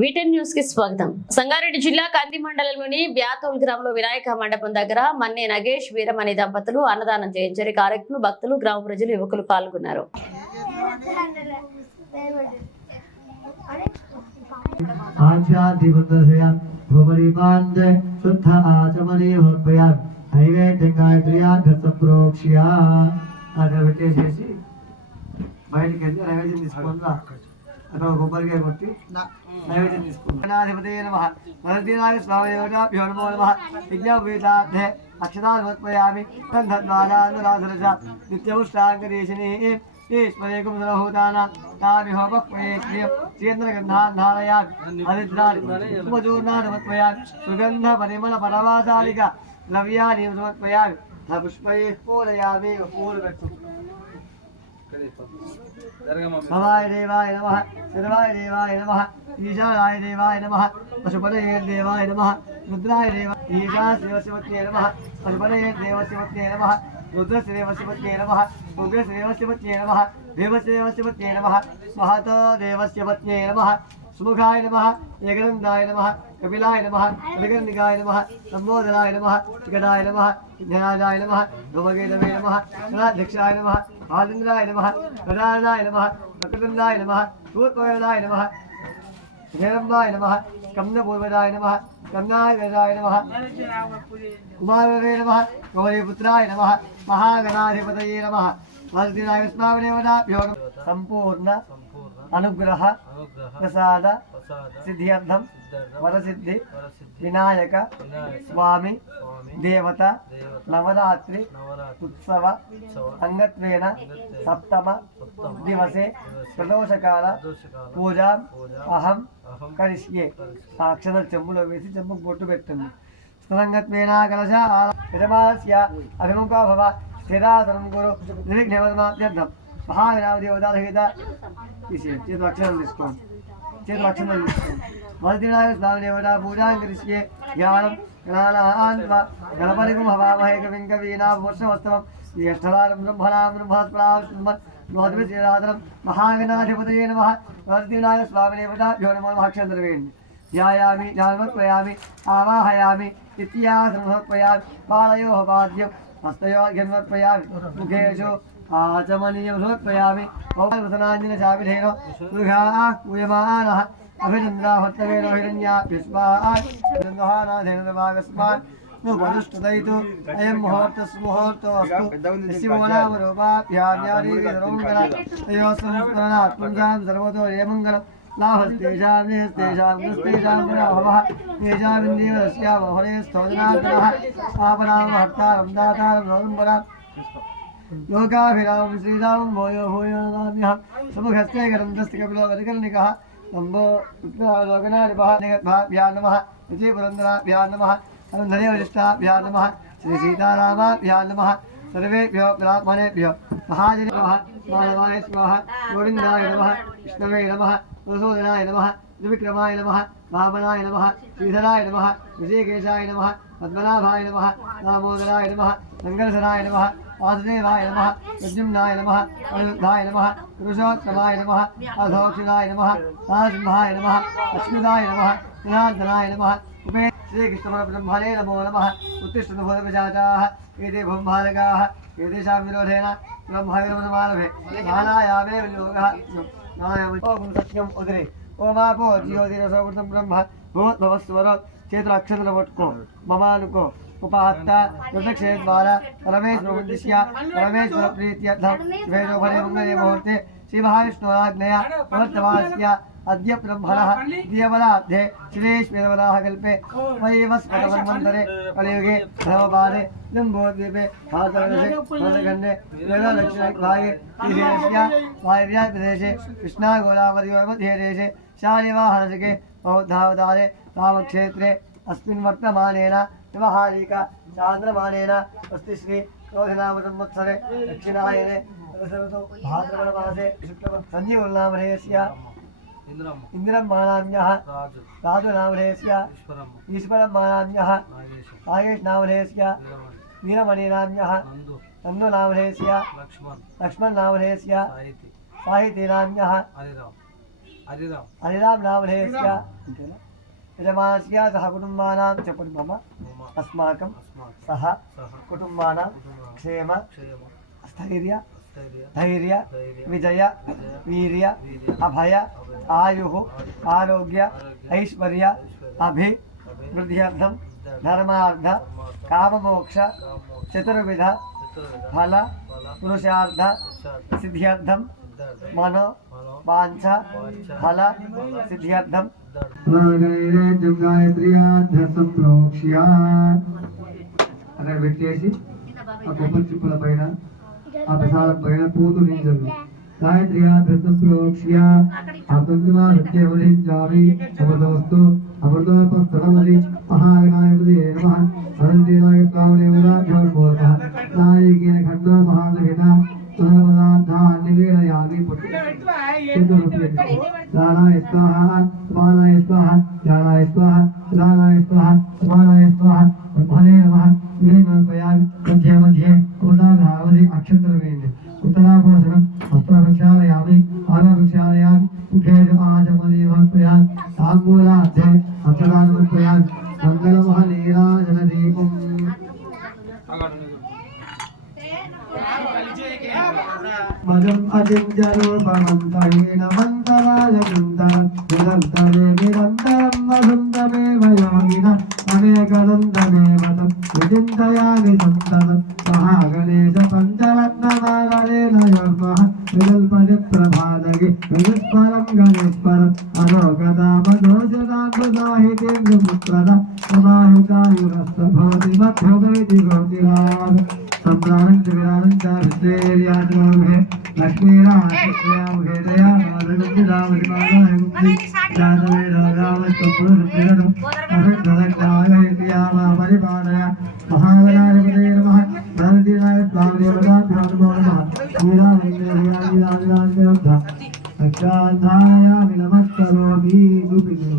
వీటెన్ news కి స్వాగతం. సంగారెడ్డి జిల్లా కంది మండలంలోని వ్యాతోల్ గ్రామంలో వినాయక మండపం దగ్గర మన్నే నగేష్ వీరమణి దంపతులు అన్నదానం చేయించారు. కార్యక్రమంలో భక్తులు, గ్రామ ప్రజలు, యువకులు పాల్గొన్నారు. అక్కడ కొబ్బరికాయ కొట్టి నైవేద్యం తీసుకున్నాధిపతి నమః వరదీనాయ స్వామియోభ్యో నమో నమః విజ్ఞాపీతార్థే అక్షతామర్పయామి గంధద్వారానురాధరజ నిత్యముష్టాంగదేశిని ఈశ్వరేకం సర్వభూతానాం తామిహోపక్వయేక్రియం చేంద్రగంధాన్నాలయామి హరిద్రాని ఉపచూర్ణానమర్పయామి సుగంధ పరిమళ పరవాసాలిక ద్రవ్యాన్ని సమర్పయామి పుష్పైః పూరయామి. పూలు పెట్టు. भवाय देवाय नमः, सर्वाय देवाय नमः, ईशानाय देवाय नमः, पशुपतये देवाय नमः, रुद्राय देवाय ईशानस्य नमः, पशुपतये देवस्य पत्न्ये नमः, रुद्रस्य देवस्य पत्न्ये नमः, उग्रस्य देवस्य पत्न्ये नमः, देवस्य देवस्य पत्न्ये नमः, महतो देवस्य पत्न्ये नमः, सुमुखाय नमः, एकदन्ताय नमः, कपिलाय नमः, त्रिगर्णिकाय नमः, लंबोदराय नमः, गदाय नमः, ध्यानाय नमः, धूमकेतवे नमः, गणाध्यक्षाय नमः, आदिन्द्राय नमः, प्रदानाय नमः, प्रकृतन्दाय नमः, सूर्पवर्णाय नमः, हेरम्बाय नमः, कम्नपूर्वदाय नमः, कम्नाय नमः, कुमारवे नमः, गौरीपुत्राय नमः, महागणाधिपतये नमः, वसुदेवाय स्वामिदेवताभ्यो नमः. संपूर्ण अनुग्रह प्रसाद सिद्ध्यर्थम वरसिद्धि विनायक स्वामी देवता नवरात्रि उत्सव अंगत्वेन सप्तम दिवसे प्रदोषकाल पूजा अहम करिष्ये. अक्षर చెంబులో వేసి చెంబు బొట్టు పెట్టండి. స్థలంగత్వేన కలశ యజమానస్య అభిముఖో భవ స్థిరాసనం గురు నిర్విఘ్నమత్యర్థం. మహాగణాధిపతిదేవత చేతులు అక్షరం తీసుకోండి. చేతులు అక్షరం తీసుకోండి. వరదినాయ స్వామిదేవత పూజాం కరిష్యే. ధ్యానం గణానాన్వ గణపతిగుం హవామహే కవిం కవీనామవర్షవస్తవం జ్యేష్ఠరాజం బ్రహ్మణాం బ్రహ్మస్పదాం మహాగణాధిపతయే నమః. వరదినాయ స్వామిదేవతాభ్యో నమో నమః. అక్షరం వేయండి. ధ్యాయామి ధ్యానమర్పయామి ఆవాహయామి ఇత్యాసమర్పయామి. పాదయోః పాద్యం హస్తయోర్ఘ్యమర్పయామి. ముఖేషు आचमनीयं समर्पयामि. ओमवसनाञ्जन चाविधेनो मृगाः पूयमानः अभिनन्द्राभट्टवेन हिरण्या विश्वानाधेनभागस्मान् नुपदुष्टदयितु अयं मुहूर्तस्मुहूर्तोऽस्तु यस्यमनामरूपाभ्याम्यारीगणोङ्गलयोस्मरणात् पुंसां सर्वतो येमङ्गलं लाभस्तेषां निहस्तेषां गुणस्तेषां गुणाभवः तेषामिन्द्रियवस्यामोहरे स्तोजनार्दनः आपणामहर्तारं दातारं नोदम्बराम् लोकाभिरामं श्रीरामं भूयो भूयो नमाम्यहं. समुखस्ते गरन्दस्ति कपिलो गजकर्णिकः लम्बो लोकनारिभ्यां नमः. विजयपुरन्दराभ्यां नमः. धन्यवरिष्ठाभ्यां नमः. श्रीसीतारामाभ्यां नमः. सर्वेभ्यो ब्राह्मणेभ्यो महाजने नमः. माधवाय स्वाहा. गोविन्दाय नमः. विष्णवे नमः. मधुसूदनाय नमः. त्रिविक्रमाय नमः. वामनाय नमः. श्रीधराय नमः. विजयकेशाय नमः. पद्मनाभाय नमः. दामोदराय नमः. शङ्करसराय नमः. वासुदेवाय नमः. प्रद्युम्नाय नमः. अनिरुद्धाय नमः. पुरुषोत्तमाय नमः. अधोक्षिणाय नमः. नरसिंहाय नमः. अच्युताय नमः. जनार्दनाय नमः. उपे श्रीकृष्णपरब्रह्मणे नमो नमः. उत्तिष्ठन्तु भूतपिशाचाः एते भूम्भारकाः एतेषां विरोधेन ब्रह्मविरोधमारभे नानायामे वियोगः नानायाम सत्यम् उदरे ओमापो ज्योतिरसोवृतं ब्रह्म भूद्भवस्वरो చేతుల అక్షతలు పట్టుకో. మమానుకో ఉపాత్త రుద్రక్షే ద్వారా పరమేశ్వర ఉద్దిశ్య పరమేశ్వర ప్రీత్యర్థం వేదోభరే మంగళే ముహూర్తే శ్రీ మహావిష్ణురాజ్ఞయ ముహూర్తమాస్య అద్య బ్రహ్మణః దీయవరాध्ये శ్రీశ్వేరవరాహ కల్పే వైవస్వతమన్వంతరే కలియుగే భవపాదే లింబోద్వీపే భారతవర్షే భరతఖండే వేదలక్ష్మీభాగే శ్రీశైలస్య వాయవ్య ప్రదేశే కృష్ణాగోదావరియోర్मध्ये దేశే శాలివాహనశకే బౌద్ధావతారే रामक्षेत्रे अस्मिन् वर्तमानेन व्यवहारिक चान्द्रमानेन अस्ति श्री क्रोधिनाम संवत्सरे दक्षिणायने भाद्रपदमासे सञ्जीवनामधेयस्य इन्द्रम्मानाम्यः राजुनामधेयस्य ईश्वरम्मानाम्यः नागेशनामधेयस्य वीरमणिनाम्यः नन्दुनामधेयस्य लक्ष्मणनामधेयस्य साहितीनाम्यः హరిరామ్ నామధేయస్య యజమానస్య సహ కుటుంబానాం చ మమ అస్మాకం సహ కుటుంబానాం క్షేమ స్థైర్య ధైర్య విజయ వీర్య అభయ ఆయు ఆరోగ్య ఐశ్వర్య అభివృద్ధ్యర్థం ధర్మార్థ కామమోక్ష చతుర్విధ ఫల పురుషార్థ సిద్ధ్యర్థం మనో వాంఛ ఫల సిద్ధ్యర్థం అక్కడ పెట్టేసి ఆ కొబ్బరి చిప్పుల పైన ఆ ప్రసాదం పైన పూతు నీళ్ళు గాయత్ర్యాధృతం ప్రోక్ష్య అతంతిమా సత్యవధించామి సమదోస్తు అమృతోపస్తనమది మహాగణాయపతి నమః అనంతేనాయ స్వామిదేవతాభ్యోర్మోదః నాయకేన ఖండో మహాదహిత సులభదార్థాన్నివేదయామి దానాయ స్వాహ సమానాయ స్వాహ జ్ఞానాయ స్వాహ దానాయ స్వాహ సమానాయ స్వాహ బ్రహ్మణే నమః వినోపయామి మధ్య మధ్య పూర్ణాభావతి అక్షంతరం వేయండి ఉత్తరాభూషణం హస్తభిక్షాలయామి పాదభిక్షాలయామి ముఖే ఆచమనీయమర్పయామి తాంబూలార్థే అక్షరాన్మర్పయామి మంగళమహనీరాజన దీపం మదం అజింజరూపమంతహీనమంతరాజగుంతరం నిరంతరే నిరంతరం వసుందమేవ యోగిన అనేకదంతమేవతం విచింతయామి సంతతం మహాగణేశ పంచరత్నమాలయేన యోర్మః వికల్పది ప్రభాదగి విదుస్పరం గణేశ్వరం అలోకదామదోషదాంగుదాహితేంద్రపుత్రద సమాహితాయురస్తభవతి మధ్యమైతి గోతిరామ సంప్రాణం విరాణం చారిత్రేర్యాజనోముఖే లక్ష్మీరాముఖే దయామాదగుప్తిరామతిమాదాయముక్తి జాతవే రామస్వపురుషుప్రియదం పరిపాలయ మహాగణాధిపతే నమః ధనదీనాయ స్వామిదేవతాభ్యో నమః శ్రీరామేంద్రయామిరాజరాజ రక్షాంధాయామి నమస్కరోమి చూపించు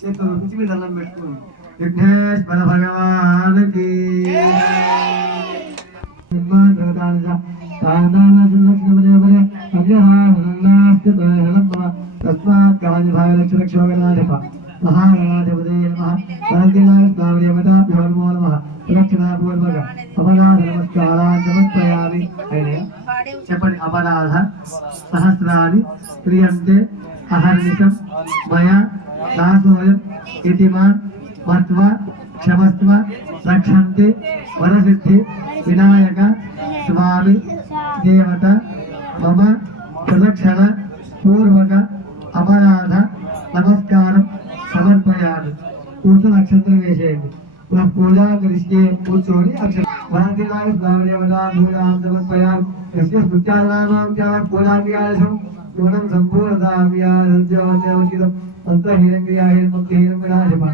చేతులు పిచ్చి మీద దండం పెట్టుకోండి విఘ్నేశ్వర భగవానికి మహాగణాధిపతే నమః ధనదీనాయ స్వామిదేవతాభ్యో నమః ప్రదక్షిణాపూర్వక అపరాధ నమస్కారాన్ని సమర్పయామి అయినా చెప్పండి అపరాధ సహస్రాన్ని క్రియంతే అహర్నిశం మయా దాసోయం ఇతిమాన్ మత్వ క్షమస్వ రక్షంతి వరసిద్ధి వినాయక స్వామి దేవత మమ ప్రదక్షిణ పూర్వక అపరాధ నమస్కారం సమర్పయామి కూర్చొని అక్షంతలు వేసేయండి పూజా కలిసి కూర్చొని అక్షరాయ స్వామిదేవతాభూయాం సమర్పయామి యస్య స్మృత్యానానాం చ పూజాక్రియాసం యోనం సంపూర్ణతామ్యాదేవచితం అంతఃహీనంక్రియాహీనం వినాశమ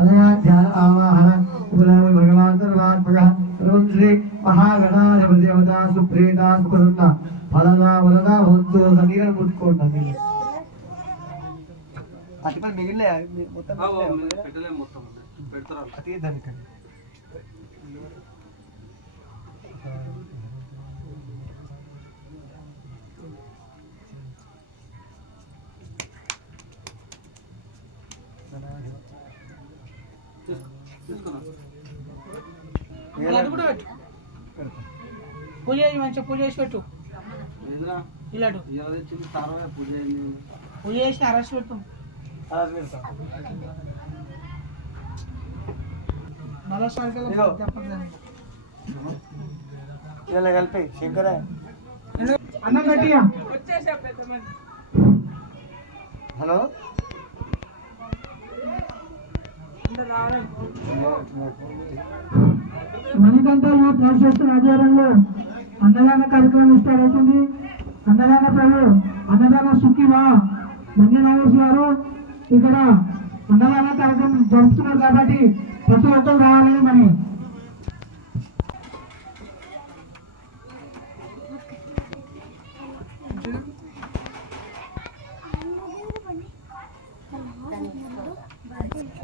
అనయా ఆవాహన భగవాన్ సర్వాత్మక సర్వం శ్రీ మహాగణాధిపతిదేవతా సుప్రీత సుప్రసన్న ఫలదా వరదా భవంతు సంగీతం ముట్టుకోండి అటుపై మిగిలిన మొత్తం అతి దానికండి పూజ మంచిగా పూజ చేసి పెట్టు ఇలాంటి పూజ చేసి అరెస్ట్ పెడతాం మరోసారి ఇలా కలిపి శంకర అన్నం గట్టిగా హలో మణికంఠ ట్రాన్స్లేషన్ ఆధ్వర్యంలో అన్నదాన కార్యక్రమం స్టార్ట్ అవుతుంది. అన్నదాన ప్రభు అన్నదాన సుఖివా మన్యనాగేశ్ గారు ఇక్కడ అన్నదాన కార్యక్రమం జరుపుతున్నారు కాబట్టి ప్రతి ఒక్కరు రావాలని మరి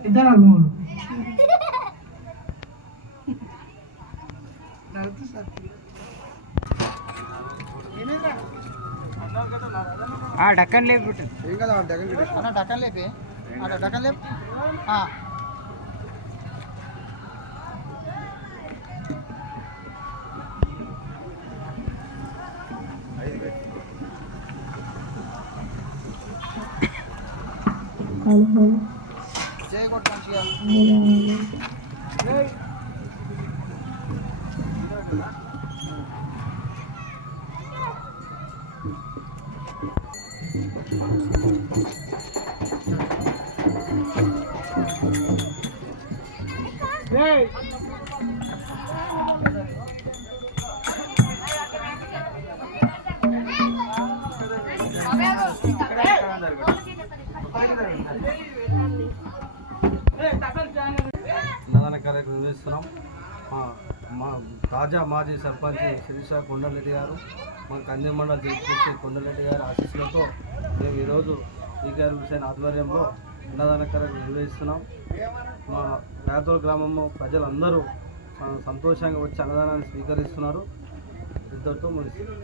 ఇద్దరు అల్లుడు ఏమైందా డక్కన్ లేపు ఏం కదా అన్న డక్కన్ లేపి అక్కడ డక్కన్ లేపు చేయకూడదు మంచిగా అన్నదాన కార్యక్రమం నిర్వహిస్తున్నాం. మా తాజా మాజీ సర్పంచ్ శిరీష కొండలరెడ్డి గారు, మా కంది మండల జడ్పీ కొండలరెడ్డి గారి ఆశీస్సులతో మేము ఈరోజు ఈకేఆర్ హుసేన్ ఆధ్వర్యంలో అన్నదాన కార్యక్రమం నిర్వహిస్తున్నాం. మా వేతోల్ గ్రామంలో ప్రజలందరూ సంతోషంగా వచ్చి అన్నదానాన్ని స్వీకరిస్తున్నారు. ఇద్దరితో ముగిస్తుంది.